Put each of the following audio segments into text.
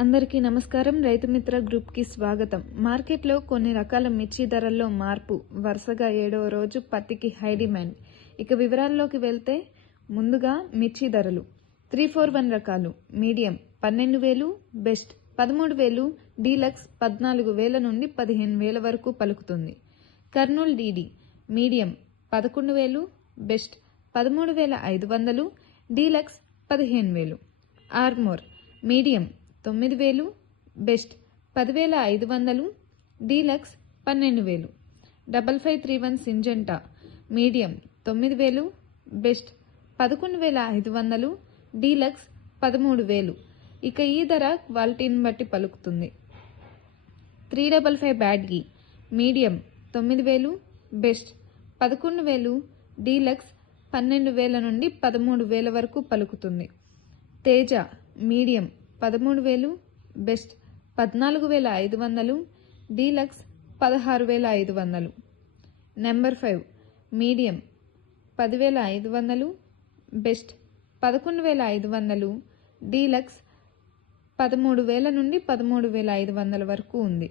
అందరికీ నమస్కారం. రైతు మిత్ర గ్రూప్కి స్వాగతం. మార్కెట్లో కొన్ని రకాల మిర్చి ధరల్లో మార్పు. వరుసగా ఏడవ రోజు పత్తికి హై డిమాండ్. ఇక వివరాల్లోకి వెళ్తే ముందుగా మిర్చి ధరలు. త్రీ ఫోర్ వన్ రకాలు. మీడియం పన్నెండు వేలు బెస్ట్ పదమూడు వేలు డీలక్స్ పద్నాలుగు వేల నుండి పదిహేను వేల వరకు పలుకుతుంది. కర్నూలు డీడీ మీడియం పదకొండు వేలు బెస్ట్ పదమూడు వేల ఐదు వందలు డీలక్స్ పదిహేను వేలు. ఆర్మోర్ మీడియం తొమ్మిది వేలు బెస్ట్ పదివేల ఐదు వందలు డీలక్స్ పన్నెండు వేలు. Double five three one Syngenta medium తొమ్మిది వేలు బెస్ట్ పదకొండు వేల ఐదు వందలు డీలక్స్ పదమూడు వేలు. ఇక ఈ ధర క్వాలిటీని బట్టి పలుకుతుంది. Three double five Byadgi medium తొమ్మిది వేలు బెస్ట్ పదకొండు వేలు డీలక్స్ పన్నెండు వేల నుండి పదమూడు వేల వరకు పలుకుతుంది. తేజ మీడియం పదమూడు వేలు బెస్ట్ పద్నాలుగు వేల ఐదు వందలు డీలక్స్ పదహారు వేల ఐదు వందలు. నెంబర్ ఫైవ్ మీడియం పదివేల ఐదు వందలు బెస్ట్ పదకొండు వేల ఐదు వందలు డీలక్స్ పదమూడు వేల నుండి పదమూడు వేల ఐదు వందల వరకు ఉంది.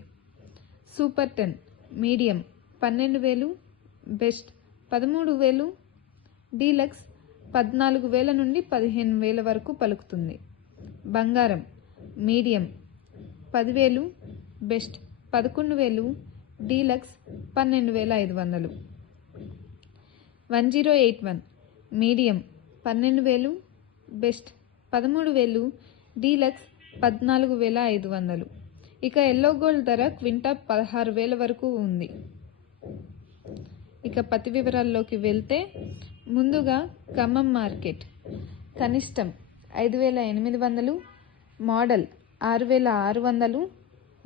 సూపర్ టెన్ మీడియం పన్నెండు వేలు బెస్ట్ పదమూడు వేలు డీలక్స్ పద్నాలుగు వేల నుండి పదిహేను వేల వరకు పలుకుతుంది. బంగారం మీడియం పదివేలు బెస్ట్ పదకొండు వేలు డీలక్స్ పన్నెండు వేల ఐదు వందలు. One zero eight one medium పన్నెండు వేలు బెస్ట్ పదమూడు వేలు డీలక్స్ పద్నాలుగు వేల ఐదు వందలు. ఇక ఎల్లో గోల్డ్ ధర క్వింటా పదహారు వేల వరకు ఉంది. ఇక పత్తి వివరాల్లోకి వెళ్తే ముందుగా ఖమ్మం మార్కెట్. కనిష్టం ఐదు వేల ఎనిమిది వందలు మోడల్ ఆరు వేల ఆరు వందలు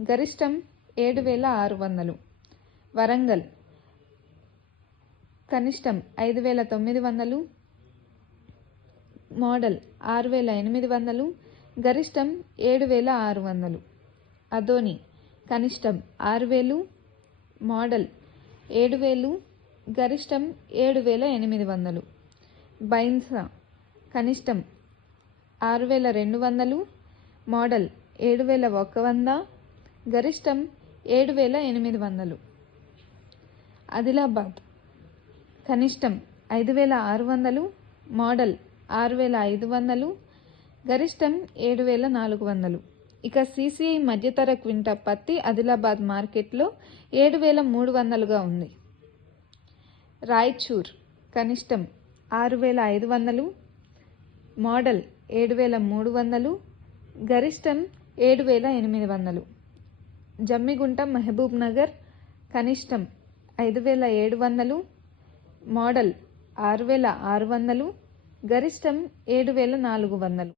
గరిష్టం ఏడు వేల ఆరు వందలు. వరంగల్ కనిష్టం ఐదు వేల తొమ్మిది వందలు మోడల్ ఆరు వేల ఎనిమిది వందలు గరిష్టం ఏడు వేల ఆరు వందలు. అదోని కనిష్టం ఆరు వేలు మోడల్ ఏడు వేలు గరిష్టం ఏడు వేల ఎనిమిది వందలు. బైన్సా కనిష్టం ఆరు వేల రెండు వందలు మోడల్ ఏడు వేల ఒక వంద గరిష్టం ఏడు వేల ఎనిమిది వందలు. ఆదిలాబాద్ కనిష్టం ఐదు వేల ఆరు వందలు మోడల్ ఆరు వేల ఐదు వందలు గరిష్టం ఏడు వేల నాలుగు వందలు. ఇక సీసీఐ మధ్యతర క్వింట పత్తి ఆదిలాబాద్ మార్కెట్లో ఏడు వేల మూడు వందలుగా ఉంది. రాయచూర్ కనిష్టం ఆరు వేల ఐదు వందలు మోడల్ ఏడు వేల మూడు వందలు గరిష్టం ఏడు వేల ఎనిమిది వందలు జమ్మిగుంట మహబూబ్ నగర్ కనిష్టం ఐదు వేల ఏడు వందలు మోడల్ ఆరు వేల ఆరు వందలు గరిష్టం ఏడు వేల నాలుగు వందలు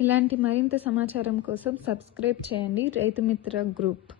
ఇలాంటి మరింత సమాచారం కోసం సబ్స్క్రైబ్ చేయండి రైతు మిత్ర గ్రూప్.